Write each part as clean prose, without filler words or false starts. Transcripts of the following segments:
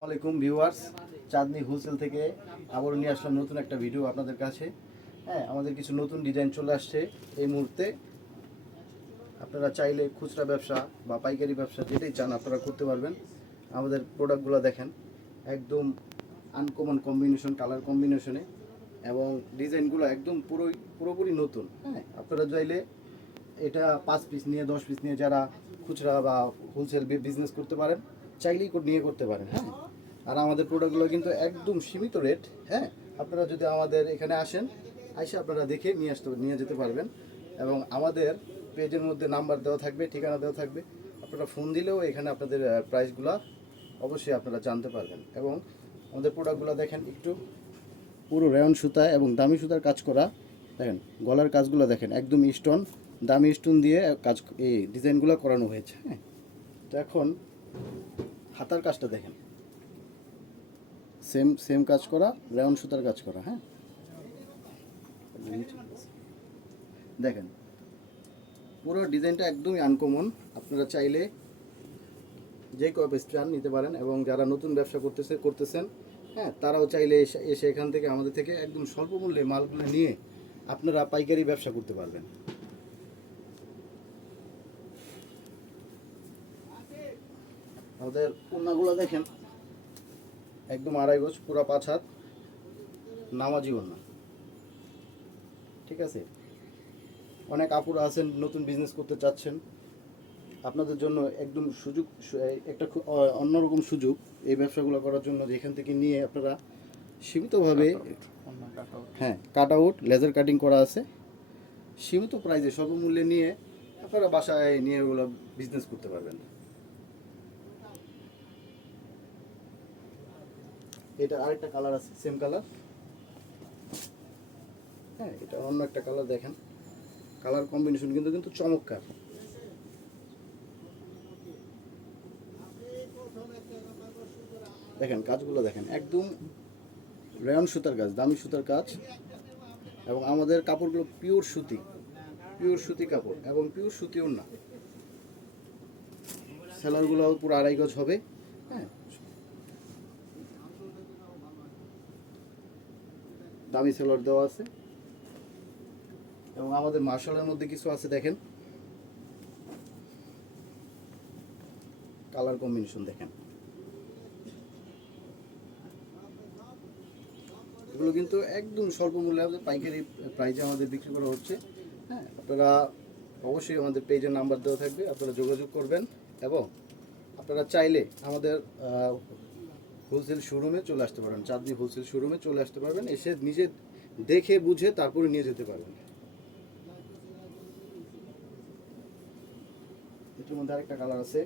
আসসালামাইকুম ভিউয়ার্স, চাঁদনি হোলসেল থেকে আবারও নিয়ে আসলাম নতুন একটা ভিডিও আপনাদের কাছে। হ্যাঁ, আমাদের কিছু নতুন ডিজাইন চলে আসছে এই মুহূর্তে। আপনারা চাইলে খুচরা ব্যবসা বা পাইকারি ব্যবসা যেটাই চান আপনারা করতে পারবেন। আমাদের প্রোডাক্টগুলো দেখেন, একদম আনকমন কম্বিনেশন, কালার কম্বিনেশনে, এবং ডিজাইনগুলো একদম পুরোপুরি নতুন। হ্যাঁ, আপনারা চাইলে এটা 5 পিস নিয়ে 10 পিস নিয়ে যারা খুচরা বা হোলসেল বিজনেস করতে পারেন, চাইলেই নিয়ে করতে পারেন। হ্যাঁ, আর আমাদের প্রোডাক্টগুলো কিন্তু একদম সীমিত রেট। হ্যাঁ, আপনারা যদি আমাদের এখানে আসেন, এসে আপনারা দেখে নিয়ে যেতে পারবেন। এবং আমাদের পেজের মধ্যে নাম্বার দেওয়া থাকবে, ঠিকানা দেওয়া থাকবে। আপনারা ফোন দিলেও এখানে আপনাদের প্রাইসগুলো অবশ্যই আপনারা জানতে পারবেন। এবং আমাদের প্রোডাক্টগুলো দেখেন, একটু পুরো রেয়ন সুতা এবং দামি সুতার কাজ করা। দেখেন গলার কাজগুলো দেখেন, একদম স্টোন, দামি স্টোন দিয়ে কাজ, এই ডিজাইনগুলো করানো হয়েছে। হ্যাঁ, তো এখন হাতার কাজটা দেখেন, সেম সেম কাজ করা, রেয়ন সুতার কাজ করা। হ্যাঁ, দেখেন পুরো ডিজাইনটা একদমই আনকমন। আপনারা চাইলে যে কয় পিস চান নিতে পারেন। এবং যারা নতুন ব্যবসা করতেছেন, হ্যাঁ, তারাও চাইলে এসে এখান থেকে আমাদের থেকে একদম স্বল্প মূল্যে মালগুলো নিয়ে আপনারা পাইকারি ব্যবসা করতে পারবেন। আমাদের ওড়নাগুলো দেখেন, একদম 2.5 গজ, পুরো 5 হাত, নামাজি ওড়না। ঠিক আছে, অনেক আপুরা আছেন নতুন বিজনেস করতে চাচ্ছেন, আপনাদের জন্য একদম সুযোগ, একটা অন্যরকম সুযোগ এই ব্যবসাগুলো করার জন্য, যেখান থেকে নিয়ে আপনারা সীমিতভাবে, হ্যাঁ, কাট আউট লেজার কাটিং করা আছে, সীমিত প্রাইসে স্বল্প মূল্যে নিয়ে আপনারা বাসায় নিয়ে ওগুলো বিজনেস করতে পারবেন। এটা আরেকটা কালার আছে, সেম কালার। হ্যাঁ, এটা অন্য একটা কালার দেখেন, কালার কম্বিনেশন কিন্তু কিন্তু চমৎকার। দেখেন কাজগুলো দেখেন, একদম রেয়ন সুতার কাজ, দামি সুতার কাজ। এবং আমাদের কাপড়গুলো পিওর সুতি, পিওর সুতি কাপড় এবং পিওর সুতি ওড়না। সেলারগুলো পুরো 2.5 গজ হবে। হ্যাঁ, দামি সেলার দেওয়া আছে। এবং আমাদের মার্শালের মধ্যে কিছু আছে দেখেন, কালার কম্বিনেশন দেখেন, এগুলো কিন্তু একদম স্বল্প মূল্যে আমাদের পাইকারি প্রাইজে আমাদের বিক্রি করা হচ্ছে। হ্যাঁ, আপনারা অবশ্যই আমাদের পেজের নাম্বার দেওয়া থাকবে, আপনারা যোগাযোগ করবেন। এবং আপনারা চাইলে আমাদের হোলসেল শোরুমে চলে আসতে পারেন, চাঁদনি হোলসেল শোরুমে চলে আসতে পারবেন, এসে নিজে দেখে বুঝে তারপরে নিয়ে যেতে পারবেন। এটার মধ্যে আরেকটা কালার আছে,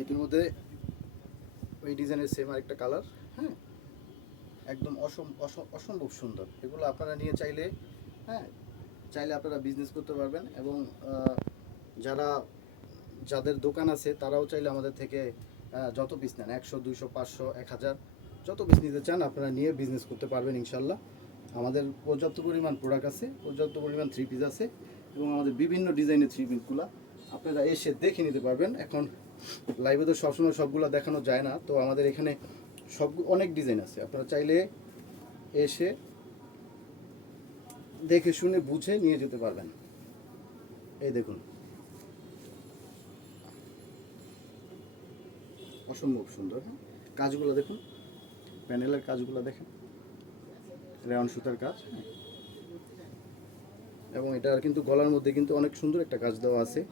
এটার মধ্যে ওই ডিজাইনের সেম আরেকটা কালার। হ্যাঁ, একদম অসম্ভব সুন্দর। এগুলো আপনারা নিয়ে চাইলে, হ্যাঁ, চাইলে আপনারা বিজনেস করতে পারবেন। এবং যারা, যাদের দোকান আছে তারাও চাইলে আমাদের থেকে যত পিস নেন, 100, 200, 500, 1000, যত পিস নিতে চান আপনারা নিয়ে বিজনেস করতে পারবেন ইনশাল্লাহ। আমাদের পর্যাপ্ত পরিমাণ প্রোডাক্ট আছে, পর্যাপ্ত পরিমাণ থ্রি পিস আছে। এবং আমাদের বিভিন্ন ডিজাইনের থ্রি পিসগুলো আপনারা এসে দেখে নিতে পারবেন। এখন লাইভে তো সবসময় সবগুলো দেখানো যায় না, তো আমাদের এখানে অনেক ডিজাইন আছে। আপনারা চাইলে এসে দেখে শুনে বুঝে নিয়ে যেতে পারবেন। এই দেখুন, অসম্ভব সুন্দর। হ্যাঁ, কাজগুলো দেখুন, প্যানেলের কাজগুলো দেখেন, রেয়ন সুতার কাজ। হ্যাঁ, এবং এটার কিন্তু গলার মধ্যে কিন্তু অনেক সুন্দর একটা কাজ দেওয়া আছে।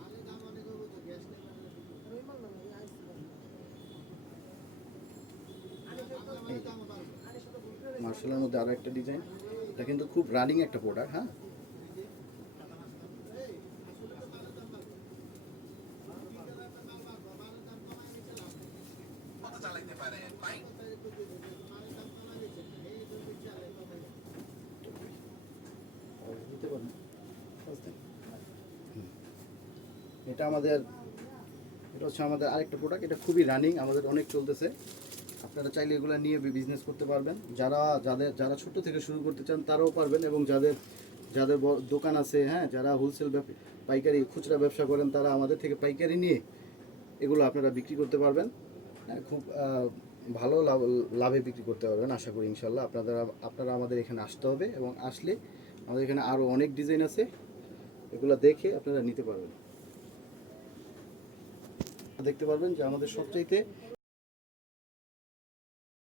মার্শালের মধ্যে আরও একটা ডিজাইন, এটা কিন্তু খুব রানিং একটা প্রোডাক্ট। হ্যাঁ, এটা আমাদের, এটা হচ্ছে আমাদের আরেকটা প্রোডাক্ট, এটা খুবই রানিং, আমাদের অনেক চলতেছে। আপনারা চাইলে এগুলো নিয়ে বিজনেস করতে পারবেন। যারা ছোট থেকে শুরু করতে চান তারাও পারবেন, এবং যাদের যাদের দোকান আছে, হ্যাঁ, যারা হোলসেল পাইকারি খুচরা ব্যবসা করেন তারা আমাদের থেকে পাইকারি নিয়ে এগুলো আপনারা বিক্রি করতে পারবেন। হ্যাঁ, খুব ভালো লাভে বিক্রি করতে পারবেন আশা করি ইনশাল্লাহ। আপনারা আমাদের এখানে আসতে হবে, এবং আসলে আমাদের এখানে আরও অনেক ডিজাইন আছে, এগুলো দেখে আপনারা নিতে পারবেন। দেখতে পারবেন যে আমাদের সবচাইতে